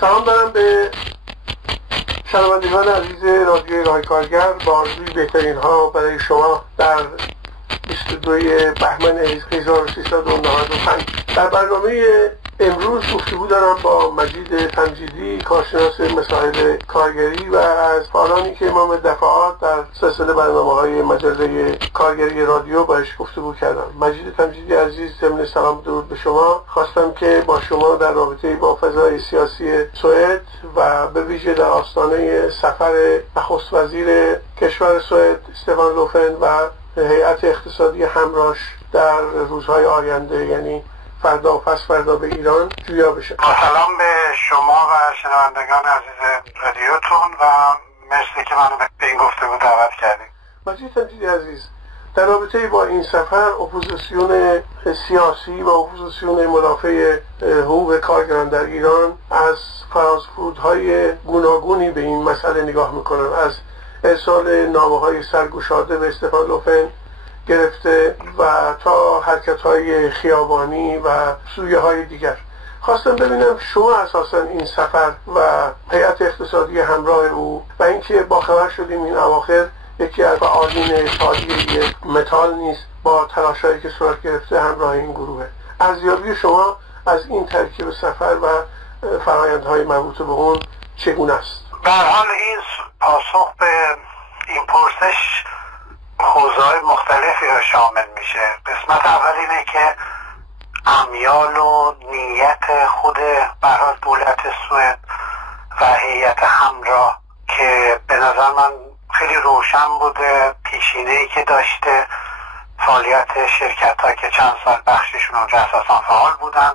سلام دارم به شنوندگان عزیز رادیوی راه کارگر با آرزوی بهترین ها برای شما در 22 بهمن 1395. در برنامه امروز گفتگو دارم با مجید تمجیدی، کارشناس مسائل کارگری و از فعالانی که امام دفعات در سلسله برنامه‌های مجله کارگری رادیو باش گفتگو کردم. مجید تمجیدی عزیز، ضمن سلام درود به شما، خواستم که با شما در رابطه با فضای سیاسی سوئد و به ویژه در آستانه سفر نخست وزیر کشور سوئد استفان لوفن و هیئت اقتصادی همراهش در روزهای آینده، یعنی فردا و پس فردا، به ایران جویا بشه. با سلام به شما و شنوندگان عزیز رادیوتون و مرسی که منو به این گفتگو دعوت کردید. مجید تمجیدی عزیز، در رابطه با این سفر اپوزیسیون سیاسی و اپوزیسیون مدافع حقوق کارگران در ایران از فرازفرودهای گوناگونی به این مسئله نگاه میکنن، از ارسال نامه‌های سرگشاده به استفان لوفن گرفته و تا حرکت‌های خیابانی و سویه‌های دیگر. خواستم ببینم شما اساساً این سفر و هیئت اقتصادی همراه او و اینکه باخبر شدیم این اواخر یکی از فعالین اتحادیه متال نیست با تلاش‌هایی که صورت گرفته همراه این گروه، ارزیابی شما از این ترکیب سفر و فرآیندهای مربوط به اون چگونه است؟ به هر حال این پاسخ به این پرسش حوزه‌های مختلفی را شامل میشه. قسمت اول اینه که امیال و نیت خود به هر حال دولت سوئد و هیئت همراه که به نظر من خیلی روشن بوده، پیشینه‌ای که داشته، فعالیت شرکت‌ها که چند سال بخششون اونجا اساساً فعال بودن،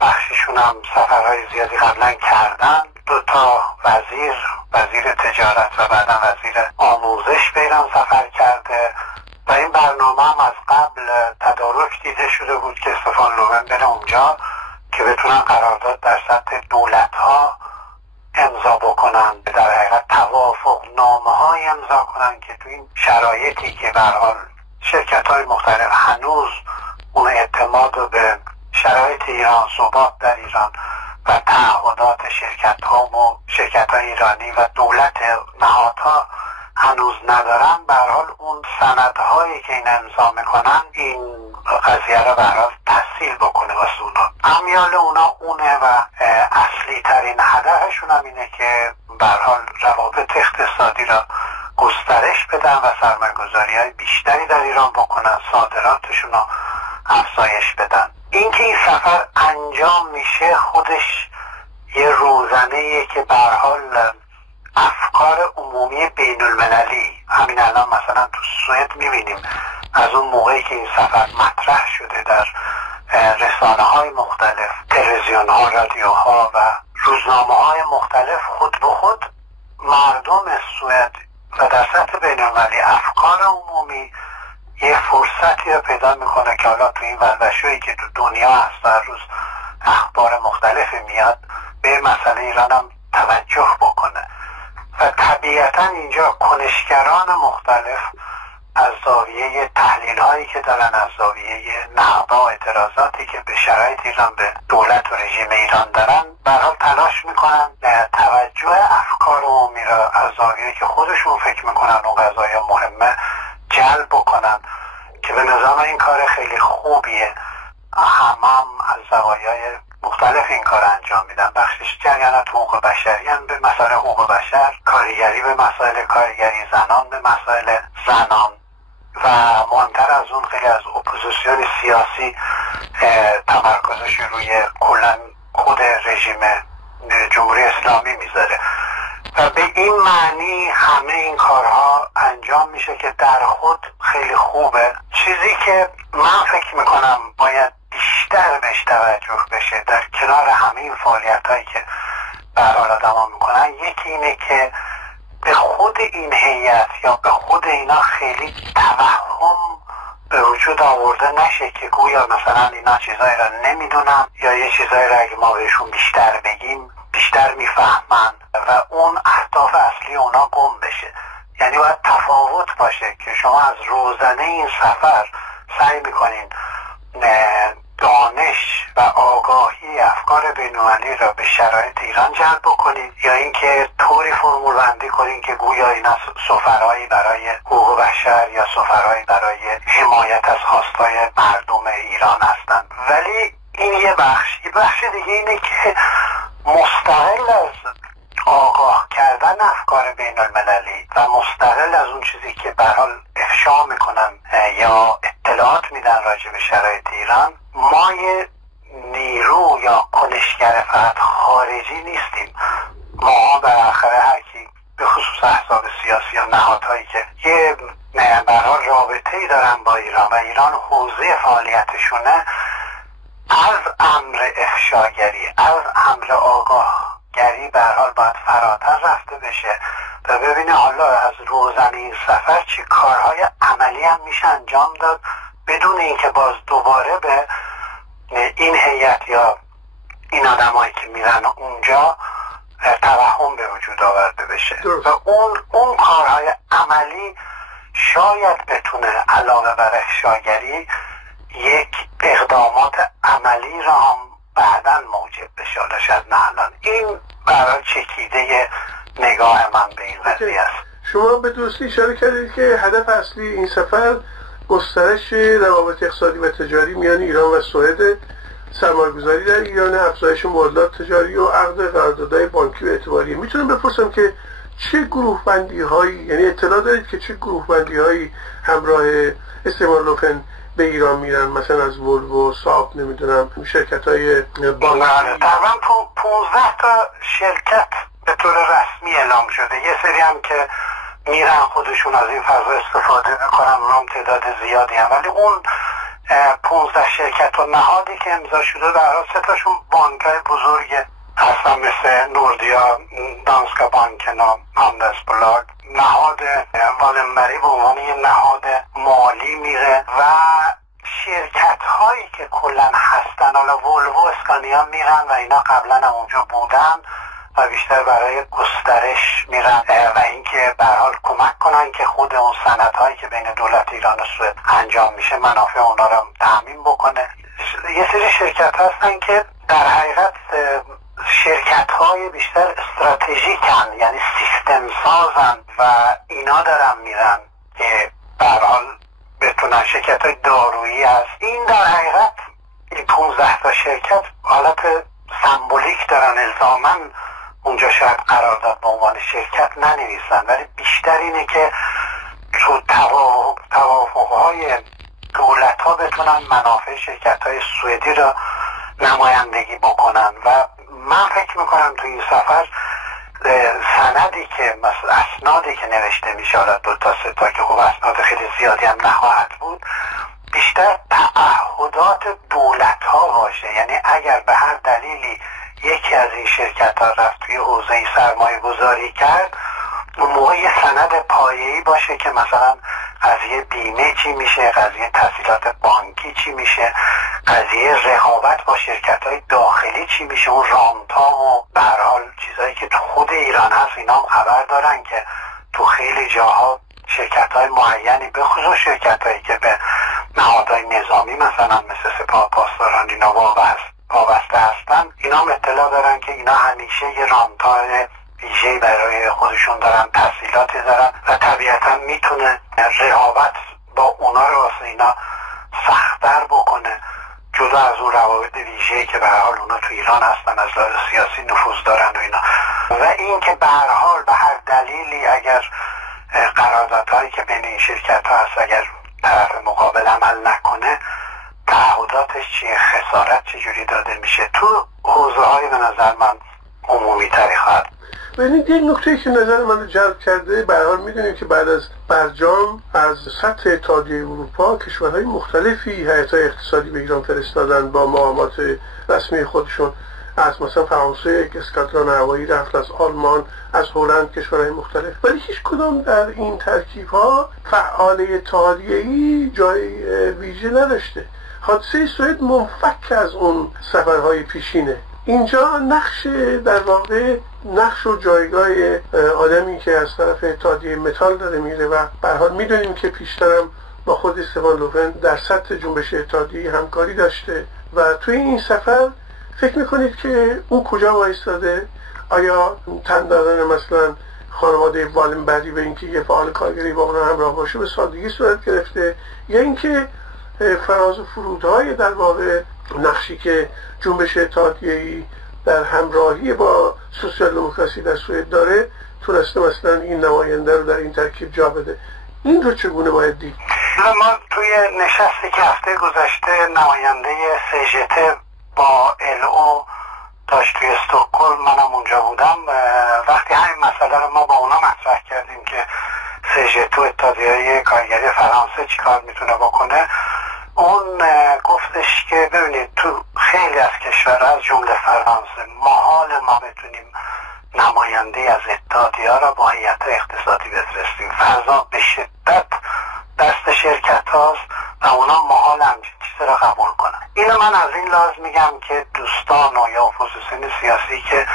بخششون هم سفرهای زیادی قبلا کردن. دو تا وزیر تجارت و بعدا وزیر آموزش به ایران سفر کرده و این برنامه هم از قبل تدارک دیده شده بود که استفان لوفن بره اونجا که بتونن قرارداد در سطح دولت‌ها امضا بکنن، در حقیقت توافق نامه‌های امضا کنن که تو این شرایطی که به هر حال شرکت‌های مختلف هنوز اون اعتماد رو به شرایط ایران، ثبات در ایران و تعهدات شرکت‌های ایرانی و دولت نهادها هنوز ندارن، به هر حال اون سندهایی که این امضا میکنن این قضیه رو به هر حال تسهیل بکنه واسه اونا. امیال اونا اونه و اصلی ترین هدفشون هم اینه که به هر حال روابط اقتصادی را گسترش بدن و سرمایه‌گذاری‌های بیشتری در ایران بکنن، صادراتشون رو افزایش بدن. اینکه این سفر انجام میشه خودش یه روزنه‌ایه که به هر حال افکار عمومی بین المللی، همین الان مثلا تو سوئد میبینیم از اون موقعی که این سفر مطرح شده در رسانه‌های مختلف، تلویزیون‌ها، رادیوها و روزنامه‌های مختلف، خود به خود مردم سوئد و در سطح بین المللی افکار عمومی یه فرصتی رو پیدا میکنه که حالا تو این ولوشویی که تو دنیا هست هر روز اخبار مختلفی میاد به مسئله ایران هم توجه بکنه و طبیعتا اینجا کنشگران مختلف از زاویه تحلیل هایی که دارن، از زاویه نقد و اعتراضاتی که به شرایط ایران، به دولت و رژیم ایران دارن، به هر حال تلاش میکنن توجه افکار عمومی را از زاویه که خودشون فکر میکنن اون قضایا مهمه جلب بکنن که به نظام این کار خیلی خوبیه. هم از زوایای مختلف این کار انجام میدن، بخشش جریانات حقوق بشری هم به مسائل حقوق بشر، کارگری به مسائل کارگری، زنان به مسائل زنان و مهمتر از اون خیلی از اپوزیسیون سیاسی تمرکزش روی کلا خود رژیم جمهوری اسلامی میذاره و به این معنی همه این کارها انجام میشه که در خود خیلی خوبه. چیزی که من فکر میکنم باید بیشتر بهش توجه بشه در کنار همه این فعالیت هایی که به هر حال آدم میکنن، یکی اینه که به خود این هیئت یا به خود اینا خیلی توهم به وجود آورده نشه که گویا مثلا اینا چیزایی را نمیدونن یا یه چیزایی را اگه ما بهشون بیشتر بگیم بیشتر میفهمن و اون اهداف اصلی اونا گم بشه. یعنی باید تفاوت باشه که شما از روزنه این سفر سعی میکنین دانش و آگاهی افکار بین‌المللی را به شرایط ایران جلب بکنید، یا اینکه طوری فرمول بندی کنید که گویا اینا سفرایی برای حقوق بشر یا سفرایی برای حمایت از خواستای مردم ایران هستند. ولی این یه بخش دیگه اینه که مستقل از آگاه کردن افکار بین المللی و مستقل از اون چیزی که به حال افشا میکنن یا اطلاعات میدن راجع به شرایط ایران، ما یه نیرو یا کنشگر فقط خارجی نیستیم. ما بالاخره هر کی به خصوص احزاب سیاسی یا نهادهایی که یه به حال رابطه‌ای دارن با ایران و ایران حوزه فعالیتشونه، از امر افشاگری، از امر آگاهگری به هر حال باید فراتر رفته بشه و ببینه حالا از روزن این سفر چه کارهای عملی هم میشه انجام داد بدون اینکه باز دوباره به این هیئت یا این آدمایی که میرن اونجا توهم به وجود آورده بشه. و اون کارهای عملی شاید بتونه علاوه بر افشاگری یک اقدامات عملی را هم بعداً موجب بشه، شاید نه الان. این برای چکیده نگاه من به این قضیه است. شما به درستی اشاره کردید که هدف اصلی این سفر گسترش روابط اقتصادی و تجاری میان ایران و سوئد، سرمایه‌گذاری در ایران، افزایش معاملات تجاری و عقد قراردادهای بانکی و اعتباری. میتونم بپرسم که چه گروه بندی هایی، یعنی اطلاع دارید که چه گروه بندی هایی همراه استعمار لوفن به ایران میرن؟ مثلا از ولوو، ساب، نمیدونم شرکت های بانکی. تقریبا 15 تا شرکت به طور رسمی اعلام شده. یه سری هم که میرن خودشون از این فضا استفاده میکنن، اونم تعداد زیادی هم، ولی اون 15 شرکت و نهادی که امضا شده در حال 3 تاشون بانک‌های بزرگ هستن مثل نوردیا، دانسکا بانکن و هاندelsبلاگ. نهاد والنبری به عنوان یه نهاد مالی میره و شرکت هایی که کلا هستن، حالا ولوو، اسکانیا میرن و اینا قبلا هم اونجا بودن و بیشتر برای گسترش میرن و اینکه به هر حال کمک کنن که خود اون سندهایی که بین دولت ایران و سوئد انجام میشه منافع اونا رو تامین بکنه. یه سری شرکت هستن که در حقیقت شرکت های بیشتر استراتژیکن، یعنی سیستم سازن و اینا دارن میرن که به هر حال بتونن. شرکت های دارویی هست. این در حقیقت این 15 تا شرکت حالت سمبولیک دارن، الزاماً اونجا شاید قرارداد به عنوان شرکت ننویسن، ولی بیشتر اینه که تو توافقهای دولت ها بتونن منافع شرکت های سوئدی را نمایندگی بکنن. و من فکر میکنم تو این سفر سندی که مثلا اسنادی که نوشته میشه، حالا 2 تا 3 تا که خب اسناد خیلی زیادی هم نخواهد بود، بیشتر تعهدات دولت ها باشه. یعنی اگر به هر دلیلی یکی از این شرکت ها رفت توی حوزه سرمایه گذاری کرد، اون موقع یه سند پایه‌ای باشه که مثلا قضیه بیمه چی میشه، قضیه تسهیلات بانکی چی میشه، قضیه رقابت با شرکت های داخلی چی میشه، اون رامتا و به هر حال چیزایی که تو خود ایران هست اینا هم خبر دارن که تو خیلی جاها شرکت های معینی، به خصوص شرکت هایی که به نهادهای نظامی مثلا مثل سپاه پاسداران اینا وابسته هستن، اینا هم اطلاع دارن که اینا همیشه یه رامتای ویژه‌ای برای خودشون دارن، تسهیلاتی دارن و طبیعتا میتونه رقابت با اونا رو واسه اینا سخت‌تر بکنه، جدا از اون روابط ویژه‌ای که به هر حال اونا تو ایران هستن، از لحاظ سیاسی نفوذ دارن و اینا. و این که به هر حال به هر دلیلی اگر قراردادهایی که بین این شرکت‌ها هست اگر طرف مقابل عمل نکنه، تعهداتش چیه، خسارت چجوری داده میشه، تو حوزه‌های به نظر من عمومی تری خواهد. ببینید یک نکته که نظر من رو جلب کرده، به هر حال میدونیم که بعد از برجام از سطح اتحادیه اروپا کشورهای مختلفی هیئت‌های اقتصادی به ایران فرستادن با مقامات رسمی خودشون، از مثلا فرانسه اسکادران هوایی رفت، از آلمان، از هلند، کشورهای مختلف، ولی هیچ کدام در این ترکیب‌ها فعال اتحادیه‌ای جای ویژه نداشته. حادثه سوئد منفک از اون سفرهای پیشینه. اینجا نقش در واقع نقش و جایگاه آدمی که از طرف اتحادیه متال داره میره و به هر حال میدونیم که پیشترم با خود استفان لوفن در سطح جنبش اتحادیه همکاری داشته و توی این سفر فکر میکنید که او کجا وایستاده؟ آیا تن دادن مثلا خانواده والنبری به اینکه یه فعال کارگری با اونها همراه باشه به سادگی صورت گرفته، یا اینکه فراز و فرودهای در واقع نقشی که جنبش اتحادیه‌ای در همراهی با سوسیال دموکراسی در سوئد داره تونسته مثلا این نماینده رو در این ترکیب جا بده؟ این رو چگونه باید دید؟ ما توی نشستی که هفته گذشته نماینده سژت با LO داشت توی استکهلم، منم اونجا بودم، وقتی همین مسئله رو ما با اونا مطرح کردیم که سژت و اتحادیه کارگری فرانسه چیکار میتونه بکنه، اون گفتش که ببینید تو خیلی از کشورها از جمله فرانسه محال ما بتونیم نماینده از اتحادیه را با هیئت اقتصادی بفرستیم، فضا به شدت دست شرکت هاست و اونا محال همچین چیز را قبول کنن. اینو من از این لحاظ میگم که دوستان و یا اپوزیسیون سیاسی که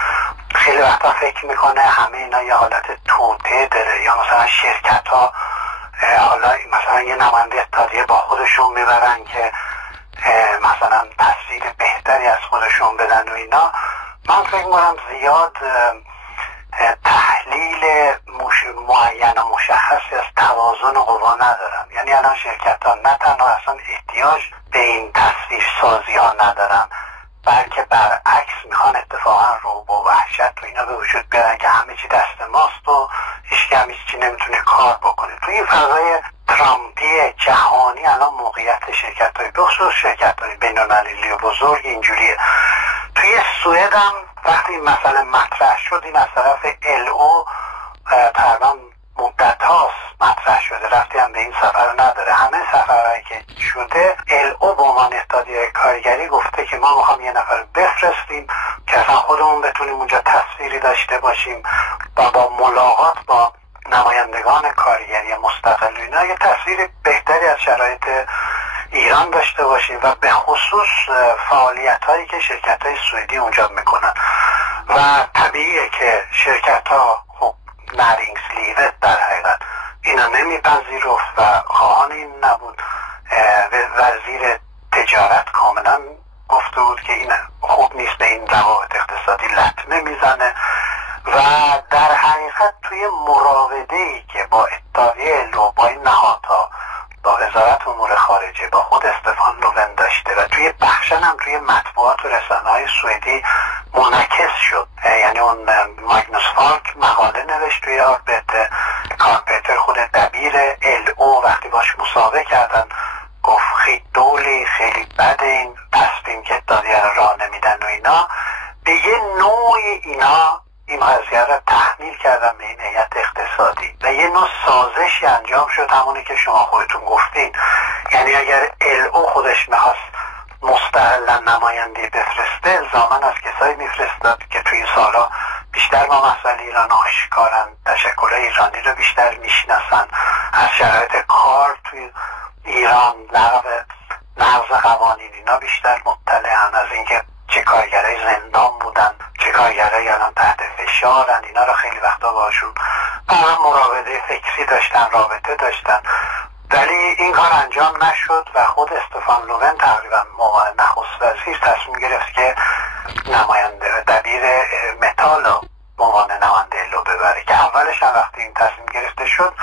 خیلی وقتا فکر میکنه همه اینا یه حالت توطئه داره، یا مثلا شرکت ها حالا مثلا یه نماینده اتحادیه با خودشون میبرن که مثلا تصویر بهتری از خودشون بدن و اینا، من فکر میکنم زیاد تحلیل معین و مشخصی از توازن قوا ندارن. یعنی الان شرکت ها نه تنها اصلا احتیاج به این تصویر سازی ها ندارن، بلکه برعکس میخوان اتفاقا رعب و وحشت و اینا به وجود بیارن که همه چی دست ماست و هیچ چی نمیتونه کار بکنه. توی این فضای ترامپی جهانی الان موقعیت شرکت های بخصوص شرکت های بین المللی و بزرگ اینجوریه. توی سوئد هم وقتی این مسئله مطرح شد، این از طرف LO تقریبا مدت هاست مطرح شده، رفتی هم به این سفر نداره. همه سفرهایی که شده LO به عنوان اتحادیه کارگری گفته که ما میخوام یه نفر بفرستیم که اصلا خودمون بتونیم اونجا تصویری داشته باشیم و با ملاقات با نمایندگان کارگری مستقل اینا یه تصویر بهتری از شرایط ایران داشته باشیم و به خصوص فعالیت هایی که شرکت های سوئدی اونجا میکنن. و طبیعیه که شرکت ها نرینگسلیوت در حقیقت اینا نمیپذیرفت و خواهان این نبود. وزیر تجارت کاملا گفته بود که این خوب نیست، به این روابط اقتصادی لطمه میزنه. و در حقیقت توی مراوده‌ای که با اتحادیه LO، با این نهادها، با وزارت امور خارجه، با خود استفان لوون داشته و توی بخشن هم توی مطبوعات و رسانه‌های سوئدی منعکس شد. یعنی اون ماگنوس فالک مقاله نوشت توی آربت کارپتر، خود دبیر LO، وقتی باش مسابقه کردن گفت خیلی دولی خیلی بده این تصمیم که اتحادیه را راه نمیدن و اینا. به یه نوعی اینا این قضیه را تحمیل کردن به این هیئت اقتصادی و یه نوع سازشی انجام شد، همونی که شما خودتون گفتین. یعنی اگر LO خودش میخواست مستقلا نماینده بفرسته، الزاماً از کسایی میفرستاد که توی این سالا بیشتر با مسائل ایران آشکارن، تشکل ایرانی رو بیشتر میشناسن، از شرایط کار توی ایران، نقض قوانین اینا بیشتر مطلعن، از اینکه چه کارگرای زندان بودن، چه کارگرای الان تحت فشارن، اینا رو خیلی وقتا باشون مراوده فکری داشتن، رابطه داشتن. ولی این کار انجام نشد و خود استفان لوون تقریبا موقع نخست وزیر تصمیم گرفت که نماینده و دبیر متال به عنوان نماینده LO ببره، که اولش هم وقتی این تصمیم گرفته شد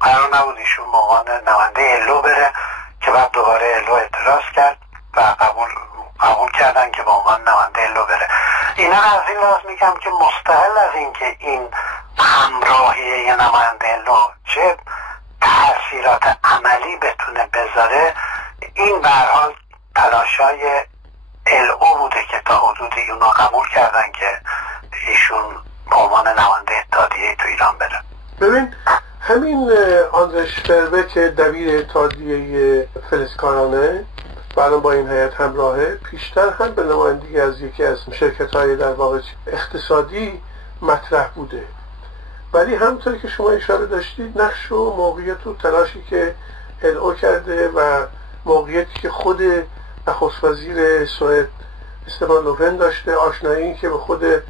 قرار نبود ایشون به عنوان نماینده LO بره، که بعد دوباره LO اعتراض کرد و قبول کردن که به عنوان نماینده LO بره. اینا از این لحاظ میگم که مستقل از این که این همراهی یه نماینده LO چه تأثیرات عملی بتونه بذاره، این به هر حال تلاشای LO بوده که تا حدودی اونا قبول کردن که ایشون به عنوان نماینده اتحادیه تو ایران بره. ببین همین آندرش فربه که دبیر اتحادیه فلزکارانه الان با این هیئت همراهه، پیشتر هم به نمایندگی از یکی از شرکت‌های در واقع اقتصادی مطرح بوده، ولی همونطور که شما اشاره داشتید نقش و موقعیت و تلاشی که LO کرده و موقعیتی که خود نخست وزیر سوئد استفان لوون داشته، آشنایی که به خود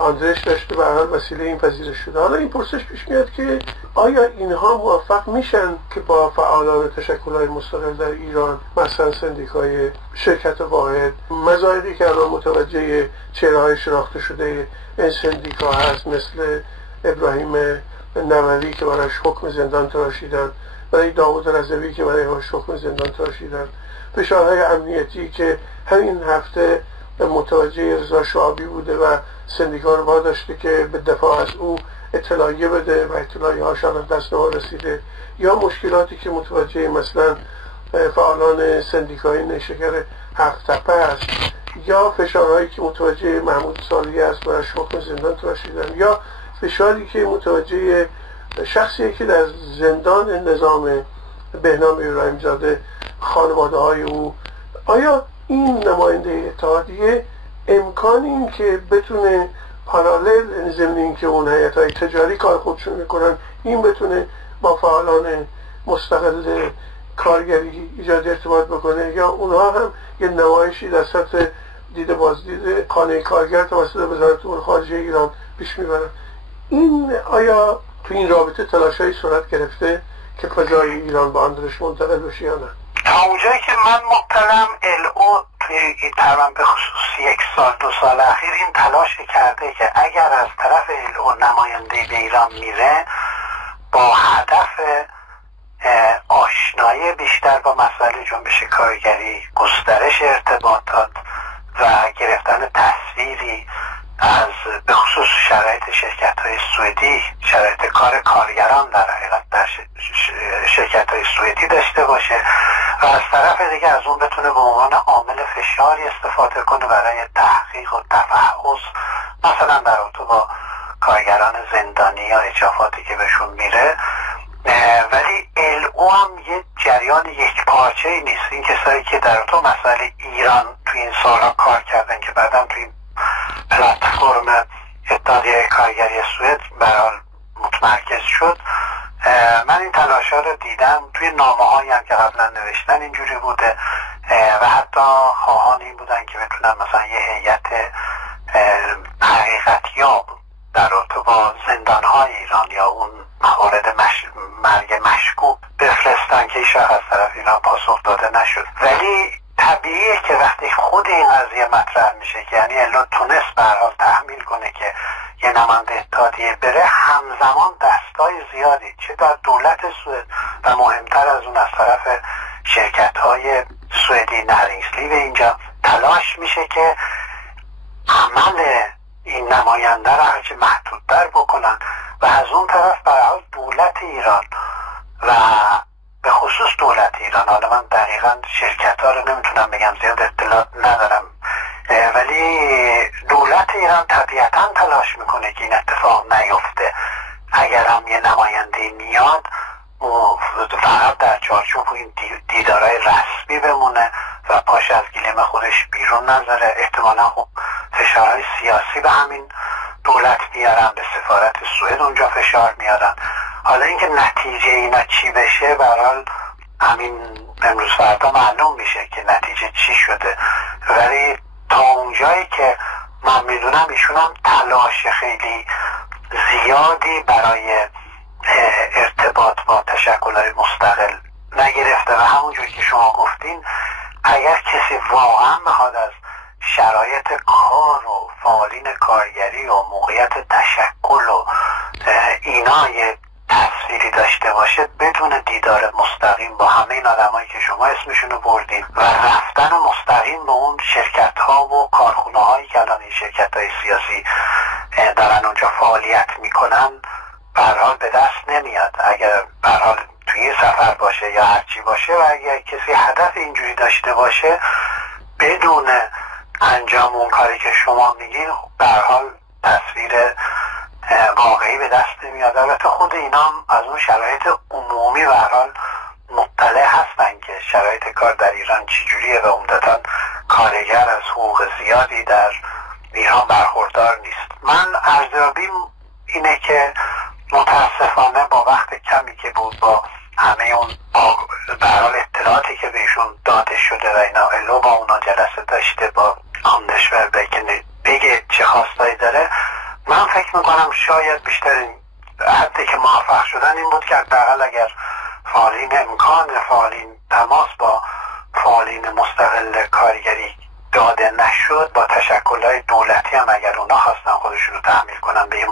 آندرش داشته به هر حال وسیله این پذیرش شده. حالا این پرسش پیش میاد که آیا اینها موفق میشن که با فعالان تشکل‌های مستقل در ایران، مثلا سندیکای شرکت واحد، مزایدی که الان متوجه چهره‌های شناخته شده این سندیکا هست، مثل ابراهیم نووی که برایش حکم زندان تراشیدن، برای داوود رضوی که برایش حکم زندان تراشیدن، فشارهای امنیتی که همین هفته متوجه رضا شعابی بوده و سندیکا رو واداشته که به دفاع از او اطلاعیه بده و اطلاعیه هاش الان دست ما رسیده، یا مشکلاتی که متوجه مثلا فعالان سندیکای نیشکر هفت تپه است، یا فشارهایی که متوجه محمود صالحی است برایش حکم زندان تراشیدن، یا فشاری که متوجه شخصی که در زندان نظام بهنام ابراهیم زاده خانواده های او. آیا این نماینده اتحادیه امکان این که بتونه پارالل ضمن این که اون هیئت‌های تجاری کار خودشون میکنن، این بتونه با فعالان مستقل کارگری ایجاد ارتباط بکنه، یا اونها هم یه نمایشی در سطح دید بازدید خانه کارگر توسط وزارت امور خارجه ایران پیش میبرن؟ این آیا تو این رابطه تلاش‌هایی صورت گرفته که فضای ایران با آندرش منتقل بشه یا نه؟ تا اونجایی که من مطلعم LO توی این تقریبا به خصوص 1 سال 2 سال اخیر این تلاش کرده که اگر از طرف LO نماینده به ایران میره با هدف آشنایی بیشتر با مسائل جنبش کارگری، گسترش ارتباطات و گرفتن تصویری از به خصوص شرایط شرکت‌های سوئدی، شرایط کار کارگران در حقیقت در شرکت‌های سوئدی داشته باشه و از طرف دیگه از اون بتونه به عنوان عامل فشاری استفاده کنه برای تحقیق و تفحص، مثلا در رابطه با کارگران زندانی یا اجافاتی که بهشون میره. ولی LO هم یه جریان یک پارچه‌ای نیست. این کسایی که در رابطه مسائل ایران تو این سالها کار کردن که بعدم تو این پلتفرم اتحادیه کارگری سوئد برحال متمرکز شد، من این تلاش‌ها رو دیدم توی نامه‌هایی هم که قبلا نوشتن اینجوری بوده و حتی خواهان این بودن که بتونن مثلا یه هیئت حقیقتیاب در رابطه با زندان‌های ایران یا اون موارد مرگ مشکوک بفرستن که ایشان از طرف ایران پاسخ داده نشد. ولی طبیعیه که وقتی خود این قضیه مطرح میشه که یعنی الان تونست به هر حال تحمیل کنه که یه نماینده اتحادیه بره، همزمان دستای زیادی چه در دولت سوئد و مهمتر از اون از طرف شرکت‌های سوئدی نهرینگسلیو اینجا تلاش میشه که عمل این نماینده را هرچه محدودتر بکنن و از اون طرف به هر حال دولت ایران و به خصوص دولت ایران، حالا من دقیقا شرکت ها رو نمیتونم بگم زیاد اطلاع ندارم، ولی دولت ایران طبیعتا تلاش میکنه که این اتفاق نیفته. اگر هم یه نماینده میاد فقط در چارچوب این دیدارهای رسمی بمونه و پاش از گلیم خودش بیرون نذاره. احتمالا خب فشارهای سیاسی به همین دولت میارن، به سفارت سوئد اونجا فشار میارن. حالا اینکه نتیجه اینا چی بشه به هر حال همین امروز فردا معلوم میشه که نتیجه چی شده، ولی تا اونجایی که من میدونم ایشون هم تلاش خیلی زیادی برای ارتباط با تشکل‌های مستقل نگرفته و همونجوری که شما گفتین اگر کسی واقعا بخواد از شرایط کار و فعالین کارگری و موقعیت تشکل و اینا یه تصویری داشته باشه بدون دیدار مستقیم با همه این آدمایی که شما اسمشونو بردین و رفتن مستقیم به اون شرکت ها و کارخونه هایی که الان این شرکت های سیاسی دارن اونجا فعالیت میکنن به هر حال به دست نمیاد. اگر به هر حال توی سفر باشه یا هرچی باشه و اگر کسی هدف اینجوری داشته باشه بدون انجام اون کاری که شما میگین به هر حال تصویر واقعی به دست نمیاد. البته خود اینا هم از اون شرایط عمومی به هر حال مطلع هستن که شرایط کار در ایران چجوریه و عمدتاً کارگر از حقوق زیادی در ایران برخوردار نیست. من ارزیابیم اینه که متاسفانه با وقت کمی که بود با همه اون به هر حال اطلاعاتی که بهشون داده شده و اینا الو با اونا جلسه داشته با آندرش وربه که به بگه چه خواستایی داره، من فکر میکنم شاید بیشترین حدی که موفق شدن این بود که حداقل اگر فعالین امکان فعالین تماس با فعالین مستقل کارگری داده نشد، با تشکل‌های دولتی هم اگر اونا خواستن خودشون رو تحمیل کنن به یه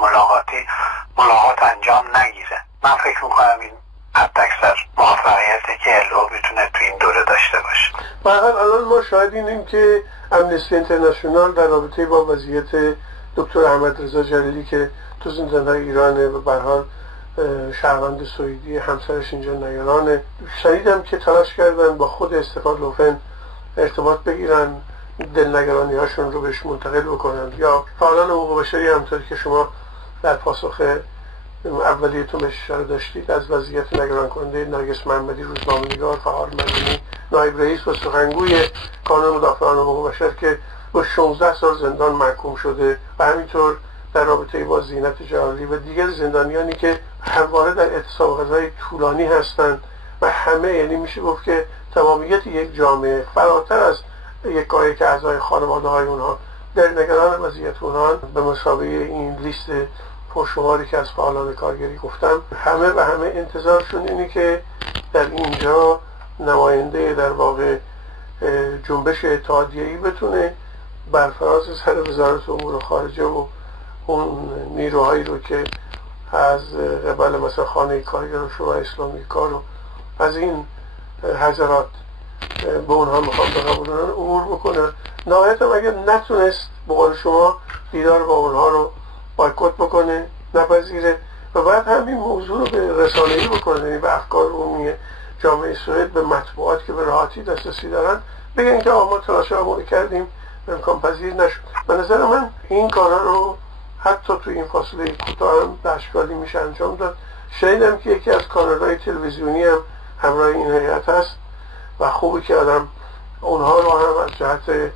ملاقات انجام نگیره. من فکر میکنم این حداکثر موفقیتی که الو میتونه تو این دوره داشته باشه. واقعا الان ما شاهدیم که امنستی اینترنشنال در رابطه با وضعیت دکتر احمد رضا جلیلی که تو زندان‌های ایرانه و به هر حال شهروند سوئدی، همسرش اینجا نیارانه، شنیدم که تلاش کردن با خود استفان لوفن ارتباط بگیرن، دلنگرانی هاشون رو بهش منتقل بکنن، یا فعالان حقوق بشری همطور که شما در پاسخ اولیتون اشاره داشتید از وضعیت نگران کننده نرگس محمدی، روزنامه‌نگار، فعال مدنی، نایب رئیس و سخنگوی کانون مدافعان حقوق بشر که با 16 سال زندان محکوم شده، و همینطور در رابطه با زینت جلالی و دیگر زندانیانی که همواره در اعتصاب غذایی طولانی هستند و همه، یعنی میشه گفت که تمامیت یک جامعه فراتر از یک کاری که اعضای خانواده های اونها در نگران وضعیت اونها، به مسابقه این لیست پرشماری که از فعالان کارگری گفتم، همه و همه انتظارشون اینه که در اینجا نماینده در واقع جنبش اتحادیه‌ای بتونه برفراز سر وزارت امور خارجه و اون نیروهایی رو که از قبل مثلا خانه کارگر و شورای اسلامی کار و از این حضرات به اونها میخوام بقبولونن امور بکنن. نهایت هم اگر نتونست به قول شما دیدار با اونها رو بایکوت بکنه، نپذیره، و بعد همین موضوع رو به رسانه‌ای بکنه، یعنی به افکار عمومی جامعه سوئد، به مطبوعات که به راحتی دسترسی دارن، بگن که ما تلاش رو کردیم امکان پذیر نشد. به نظر من این کارا رو حتی تو این فاصله کوتاه هم دستگاهی میشه انجام داد. شنیدم که یکی از کانال‌های تلویزیونی هم همراه این هیئت هست و خوبه که آدم اونها رو هم از جهت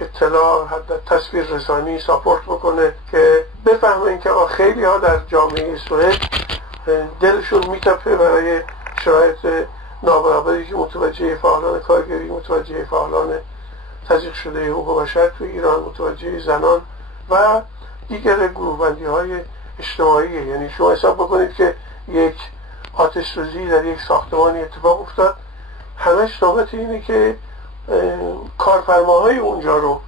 اطلاع، حتی تصویر رسانی ساپورت بکنه که بفهمن که خیلی ها در جامعه سوئد دلشون میتپه برای شرایط نابرابری که متوجه فعالان کارگری، متوجه فعالان تضییق شده حقوق بشر تو ایران، متوجه زنان و دیگر گروه‌بندی های اجتماعی. یعنی شما حساب بکنید که یک آتش سوزی در یک ساختمانی اتفاق افتاد، همش نوبت اینه که کارفرماهای اونجا رو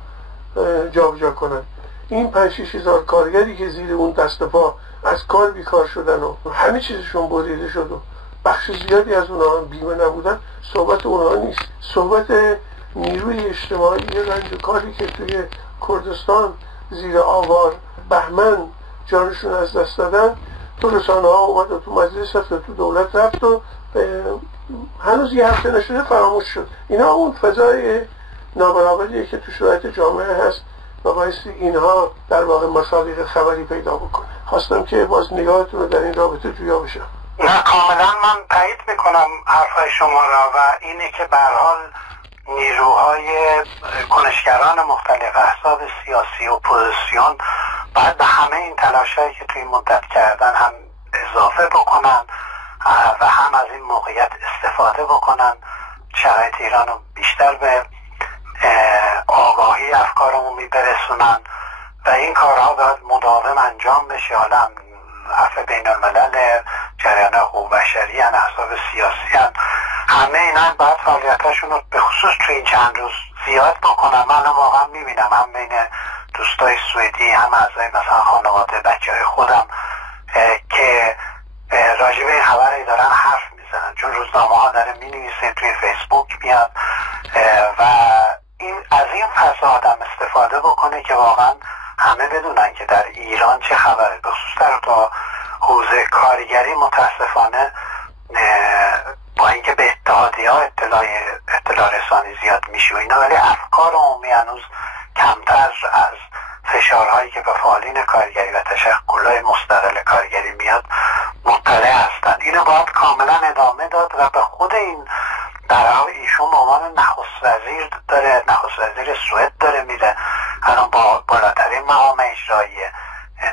جابجا کنن. این 5-6 هزار کارگری که زیر اون دست پا از کار بیکار شدن و همه چیزشون بریده شد و بخش زیادی از اونها بیمه نبودن، صحبت اونها نیست. صحبت نیروی اجتماعی رنج و کاری که توی کردستان زیر آوار بهمن جانشون از دست دادن، تو رسانه ها اومد و تو مجلس رفت و تو دولت رفت و هنوز یه هفته نشده فراموش شد. اینا اون فضای نابرابریه که تو شرایط جامعه هست و باعث اینها در واقع مصادیق خبری پیدا بکنه. خواستم که باز نگاهتون رو در این رابطه جویا بشم. نه کاملا من تایید میکنم حرفای شما را، و اینه که به هر حال نیروهای کنشگران مختلف، احزاب سیاسی و اپوزیسیون باید به همه این تلاشایی که توی این مدت کردن هم اضافه بکنن و هم از این موقعیت استفاده بکنن، شرایط ایران رو بیشتر به آگاهی افکار عمومی برسونن و این کارها باید مداوم انجام بشه. حالا عفو بین الملل، جریان حقوق بشری، احزاب سیاسی، همه اینا باید فعالیتاشون رو به خصوص تو این چند روز زیاد بکنن. من واقعا میبینم هم بین دوستای سوئدی، هم اعضای مثلا خانواده، بچه‌های خودم که راجع به این خبری دارن حرف میزنن، چون روزنامه ها داره مینویسه، توی فیسبوک میاد و این از این فضا آدم استفاده بکنه که واقعا همه بدونن که در ایران چه خبره. به خصوص در تا حوزه کارگری متاسفانه با اینکه به اتحادیه‌ها اطلاع رسانی زیاد میشه و اینا، ولی افکار عمومی هنوز کمتر از فشارهایی که به فعالین کارگری و تشکل‌های مستقل کارگری میاد مطلع هستند. اینو باید کاملا ادامه داد و به خود این در حال ایشون به عنوان نخست وزیر داره، نخست وزیر سوئد داره میره، الان با بالاترین مقام اجرایی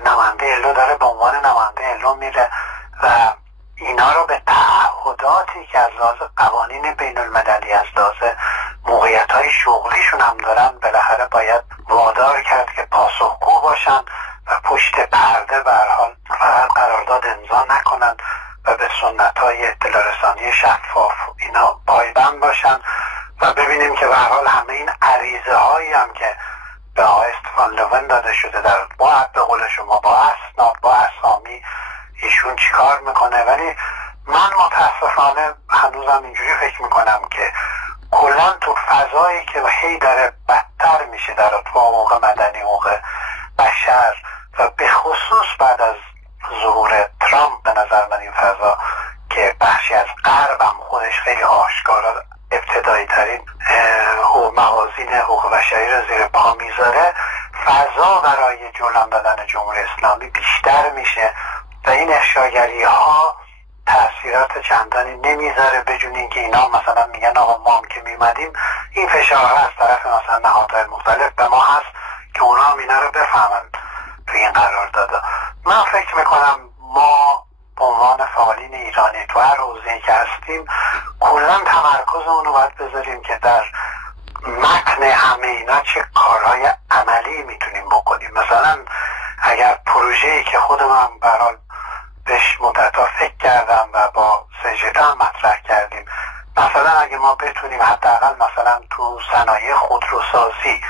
نماینده الو داره به عنوان نماینده الو میره و اینا رو به تعهداتی که از لحاظ قوانین بین المللی، از لحاظ موقعیت‌های شغلیشون هم دارن، بالاخره باید وادار کرد که پاسخگو باشن و پشت پرده به هر حال فقط قرارداد امضا نکنن و به سنت‌های اطلاع رسانی شفاف اینا پایبند باشن و ببینیم که به هر حال همه این عریضه هایی هم که به آقای استفان لوون داده شده در به قول شما با اسناد با اسامی ایشون چیکار میکنه. ولی من متاسفانه هنوزم اینجوری فکر میکنم که کلا تو فضایی که هی داره بدتر میشه در اتباع حقوق مدنی حقوق بشر و به خصوص بعد از ظهور ترامپ به نظر من این فضا که بخشی از غرب هم خودش خیلی آشکارا ابتدایی ترین موازین حقوق بشری را زیر پا میذاره، فضا برای جولان دادن جمهوری اسلامی بیشتر میشه و این افشاگری ها تأثیرات چندانی نمیذاره، بجون اینکه اینا مثلا میگن آقا ما هم که میمدیم این فشارها از طرف مثلا نهادهای مختلف به ما هست که اونا هم اینا رو بفهمن تو این قرار داده. من فکر میکنم ما به عنوان فعالین ایرانی تو هر حوزه‌ای که هستیم کلا تمرکزمون رو باید بذاریم که در متن همه اینا چه کارهای عملی میتونیم بکنیم. مثلا اگر پروژه‌ای که خودم برای بهش مدت‌ها فکر کردم و با سجده هم مطرح کردیم، مثلا اگه ما بتونیم حداقل مثلا تو صنایع خودروسازی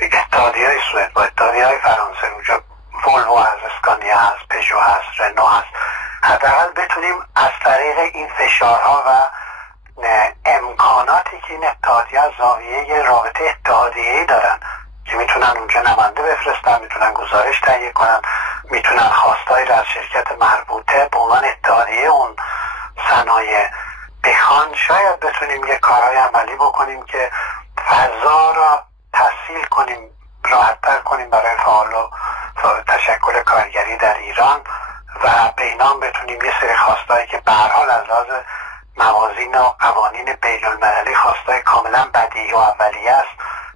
اتحادیه‌های سوئد با اتحادیه‌های فرانسه اونجا ولوو هست، اسکانیا هست، پژو هست، رنو هست، حداقل بتونیم از طریق این فشارها و امکاناتی که این اتحادیه از زاویه رابطه اتحادیه‌ای دارن که میتونن اونجا نماینده بفرستن، میتونن گزارش تهیه کنن، میتونن خواستایی را از شرکت مربوطه به عنوان اتحادیه اون صنایع بخوان، شاید بتونیم یه کارهای عملی بکنیم که فضا را تسهیل کنیم، راحت‌تر کنیم برای فعال و تشکل کارگری در ایران و به اینام بتونیم یه سری خواستایی که به هر حال از لحاظ موازین و قوانین بین المللی خواستای کاملا بدیهی و اولیه است،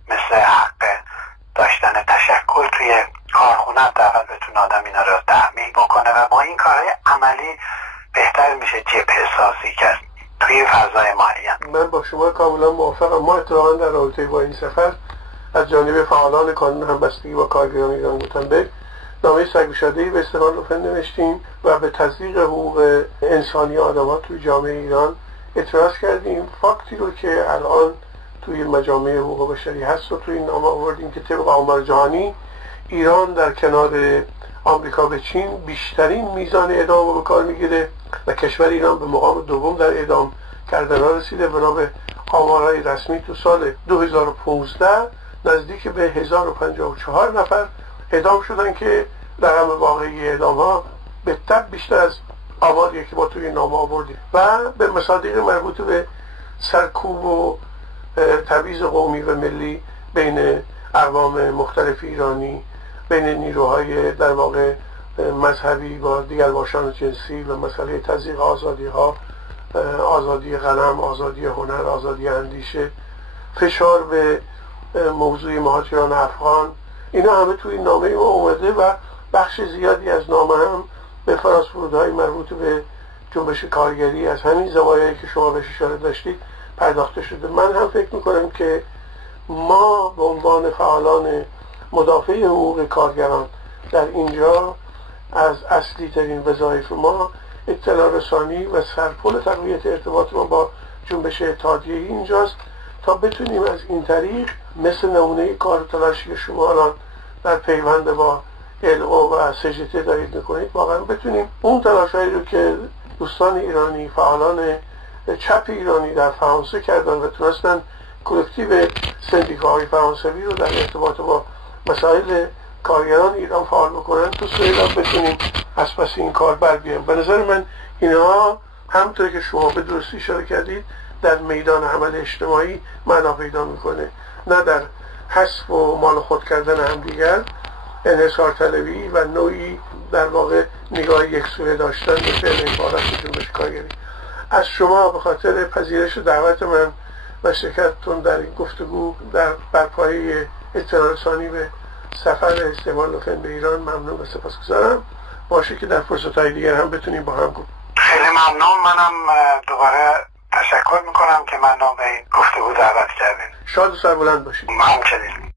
مثل حق داشتن تشکل توی کارخونه حداقل بتونه آدم اینا رو تحمیل بکنه و با این کارهای عملی بهتر میشه جبهه سازی کرد توی این فضای معین. من با شما کاملا موافقم. ما اتفاقا در رابطه با این سفر از جانب فعالان کانون همبستگی با کارگران ایران گوتنبرگ نامه سرگشاده‌ای به استفان لوون نوشتیم و به تضییق حقوق انسانی آدم‌ها توی جامعه ایران اعتراض کردیم. فاکتی رو که الان توی مجامع حقوق بشری هست و توی این نامه آوردیم که طبق آمار جهانی ایران در کنار آمریکا به چین بیشترین میزان اعدام رو به کار میگیره و کشور ایران به مقام دوم در اعدام کردن ها رسیده. بنا به آمارهای رسمی تو سال 2015 نزدیک به 1054 نفر اعدام شدن که رقم واقعی اعدام ها به تبع بیشتر از آماریه که ما توی نامه آوردیم و به مصادیق مربوط به سرکوب و تبعیض قومی و ملی بین اقوام مختلف ایرانی، بین نیروهای در واقع مذهبی با دیگرباشان جنسی و مسئله تضییق آزادی ها، آزادی قلم، آزادی هنر، آزادی اندیشه، فشار به موضوع مهاجران افغان، اینا همه توی نامه ما اومده و بخش زیادی از نامه هم به فراسفرودهای مربوط به جنبش کارگری از همین زوایایی که شما بهش اشاره داشتید پرداخته شده. من هم فکر میکنم که ما به عنوان فعالان مدافع حقوق کارگران در اینجا از اصلی ترین وظایف ما اطلاع رسانی و سرپل تقویت ارتباط ما با جنبش اتحادیه‌ای اینجاست تا بتونیم از این طریق مثل نمونه کار تلاشی شما الان در پیوند با LO و CGT دارید میکنید واقعا بتونیم اون تلاشایی رو که دوستان ایرانی، فعالان چپ ایرانی در فرانسه کردن و تونستن کلکتیو سندیکاهای فرانسوی رو در ارتباط با مسائل کارگران ایران فعال بکنن، تو سوئد هم بتونیم از پس این کار بر بیایم. به نظر من اینها همونطور که شما به درستی اشاره کردید در میدان عمل اجتماعی معنا پیدا میکنه، نه در حذف و مال خود کردن همدیگر، انحصار طلبی و نوعی در واقع نگاه یک سویه داشتن به فعل عبارت جنبش کارگری. از شما به خاطر پذیرش دعوت من و شرکتتون در این گفتگو در برپایی اطلاع رسانی به سفر استفان لوون به ایران ممنون و سپاسگزارم. باشه که در فرصت‌های دیگر هم بتونیم با هم گفت. خیلی ممنون. منم دوباره تشکر میکنم که من نام به این گفتگو دعوت کردین. شاد و سربلند باشید. همچنین.